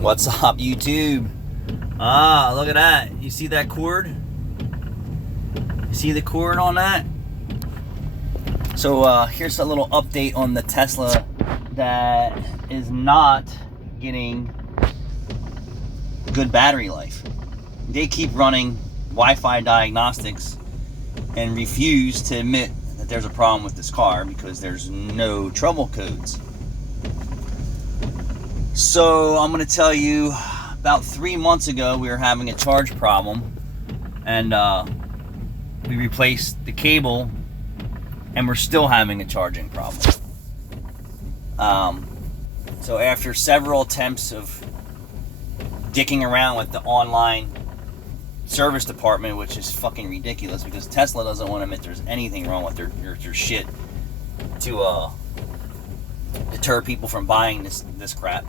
What's up, YouTube? Ah, look at that. You see that cord? You see the cord on that? So here's a little update on the Tesla that is not getting good battery life. They keep running Wi-Fi diagnostics and refuse to admit that there's a problem with this car because there's no trouble codes. So I'm going to tell you, about 3 months ago we were having a charge problem, and we replaced the cable, and we're still having a charging problem. So after several attempts of dicking around with the online service department, which is fucking ridiculous because Tesla doesn't want to admit there's anything wrong with their shit to deter people from buying this crap.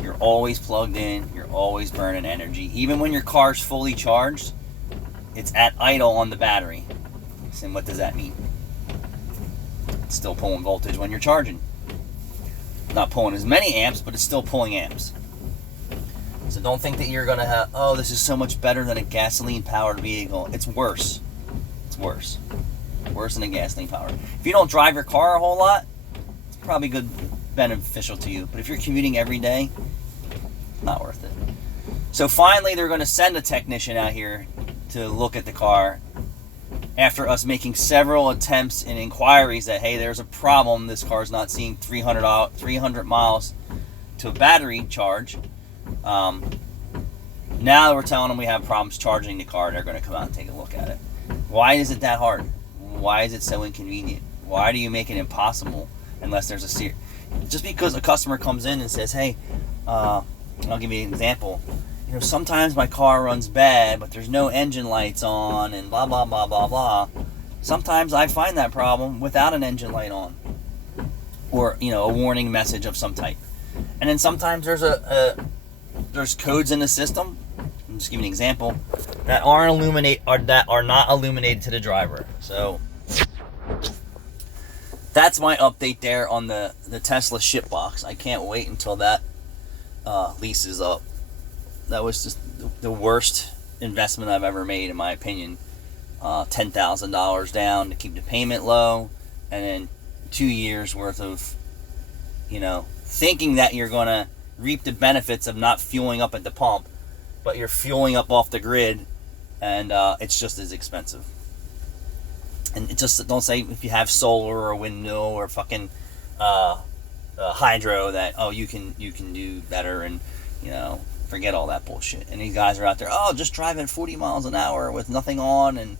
You're always plugged in, you're always burning energy. Even when your car's fully charged, it's at idle on the battery. And what does that mean? It's still pulling voltage when you're charging. Not pulling as many amps, but it's still pulling amps. So don't think that you're gonna have, oh, this is so much better than a gasoline-powered vehicle. It's worse. It's worse. Worse than a gasoline-powered. If you don't drive your car a whole lot, it's probably beneficial to you. But if you're commuting every day, not worth it. So finally, they're gonna send a technician out here to look at the car after us making several attempts and inquiries that, hey, there's a problem. This car's not seeing 300 miles to a battery charge. Now we're telling them we have problems charging the car. They're going to come out and take a look at it. Why is it that hard? Why is it so inconvenient? Why do you make it impossible unless there's a just because a customer comes in and says, hey, I'll give you an example. You know, sometimes my car runs bad, but there's no engine lights on and blah, blah, blah, blah, blah. Sometimes I find that problem without an engine light on or, you know, a warning message of some type. And then sometimes there's codes in the system. I'm just giving an example that are not illuminated to the driver. So that's my update there on the Tesla ship box. I can't wait until that lease is up. That was just the worst investment I've ever made, in my opinion. $10,000 down to keep the payment low, and then 2 years worth of, you know, thinking that you're going to reap the benefits of not fueling up at the pump, but you're fueling up off the grid, and it's just as expensive. And it just don't say if you have solar or windmill or fucking hydro that, oh, you can do better, and, you know, forget all that bullshit. And these guys are out there, oh, just drive at 40 miles an hour with nothing on, and,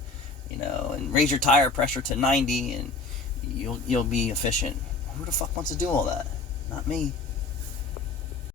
you know, and raise your tire pressure to 90, and you'll be efficient. Who the fuck wants to do all that? Not me.